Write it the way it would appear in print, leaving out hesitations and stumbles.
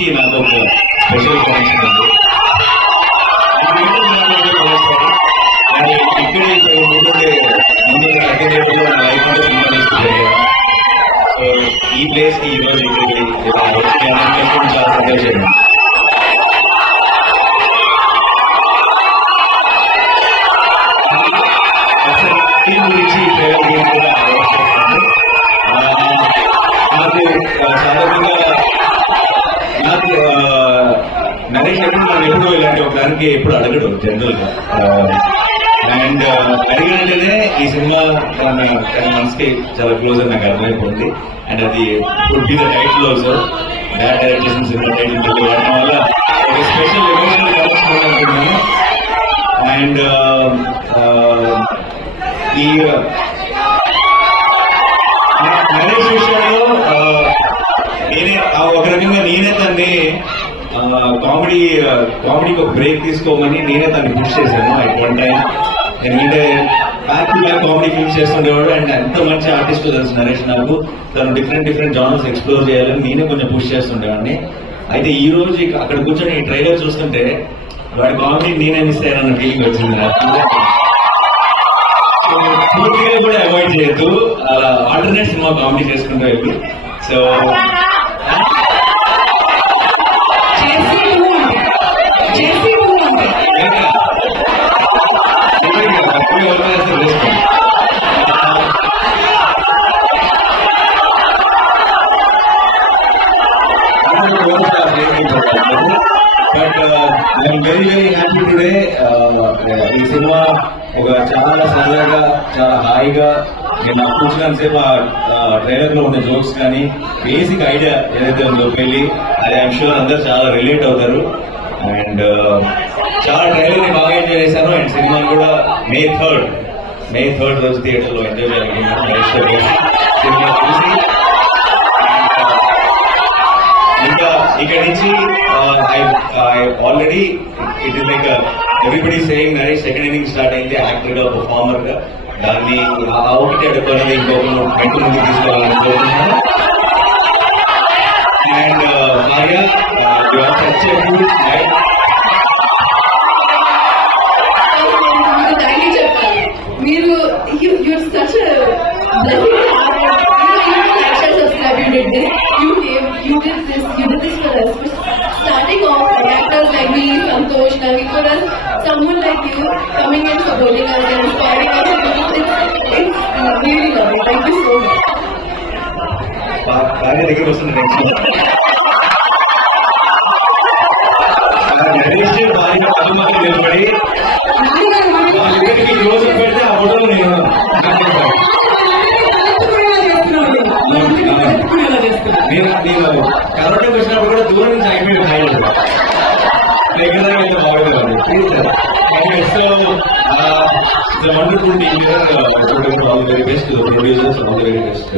కి నాకు ఒక స్పెషల్ కనెక్షన్ ఉంది. ఇక్కడ ముందు అకాడమీలో నా లైఫ్ అంటే సినిమా తీసుకుంటారు. సో ఈ ప్లేస్ కి ఈరోజు ఇక్కడికి చాలా సంతోషం. గురించి నాకు సాధారణంగా నాకు నరేష్ ఎప్పుడు మనం ఎప్పుడు ఇలాంటి ఒక దానికి ఎప్పుడు అడగడు జనరల్ గా. అండ్ అడిగినట్టునే ఈ సినిమా తన మనసుకి చాలా క్లోజ్ అని నాకు అర్థమైపోయింది. అండ్ అది would be the title also. Dad direct చేసిన సినిమా టైటిల్ పెట్టి వాడటం వల్ల ఒక స్పెషల్ ఎమోషనల్ కనెక్షన్ అనుకున్నాను. అండ్ ఈ నరేష్ విషయంలో నేనే ఒక రకంగా నేనే తన్ని కామెడీకి ఒక బ్రేక్ తీసుకోమని నేనే తనని పుష్ చేశాను. అట్ వన్ టైం ఎందుకంటే back to back comedy films చేస్తుండేవాడు. అండ్ ఎంత మంచి ఆర్టిస్ట్ తెలుసు నరేష్ నాకు. తను డిఫరెంట్ జానర్స్ ఎక్స్ప్లోర్ చేయాలని నేనే కొంచెం పుష్ చేస్తుండేవాడిని. అయితే ఈ రోజు అక్కడ కూర్చొని ఈ ట్రైలర్ చూస్తుంటే వాడి కామెడీ నేనే మిస్ అయ్యానన్న ఫీలింగ్ వచ్చింది నాకు. పూర్తిగా కూడా అవాయిడ్ చేయొద్దు, అలా ఆల్టర్నేట్ సినిమా కామెడీ చేసుకుంటూ వెళ్ళి. So but I'm very happy today. ఈ సినిమా ఒక చాలా సరళగా చాలా హాయిగా నేను కూర్చున్నంతసేపు ఆ ట్రైలర్ లో ఉన్న జోక్స్ కానీ బేసిక్ ఐడియా ఏదైతే ఉందో పెళ్లి అది ఐఎమ్ షూర్ అందరు చాలా రిలేట్ అవుతారు. అండ్ చాలా ట్రైలర్ ని బాగా ఎంజాయ్ చేశాను. అండ్ సినిమా కూడా మే 3rd రోజు థియేటర్ లో ఎంజాయ్ చేయగలిగినాను. సినిమా చూసి ఇంకా ఇక్కడ నుంచి already it is like everybody saying Naresh second inning start అయింది యాక్టర్ గా పర్ఫార్మర్ గా. దాన్ని ఒకటి అడుగుతున్నది ఇంకొక గంట ముందుకు తీసుకోవాలనుకుంటున్నాను. అండ్ భార్య మీరు you did this for us. Starting off, actors like me, Santosh, Navi, for us, someone like you coming and supporting us and inspiring us, it's really lovely. Thank you so much. నిలబడి వాళ్ళిద్దరికి close పెడితే ఆ ఫోటోలు నేను కరోనాకి వచ్చినప్పుడు కూడా దూరం నుంచి అయిపోయి హాయిలు దగ్గర అయితే బాగుంటుంది. So wonderful team, all the very best producers, all the very best.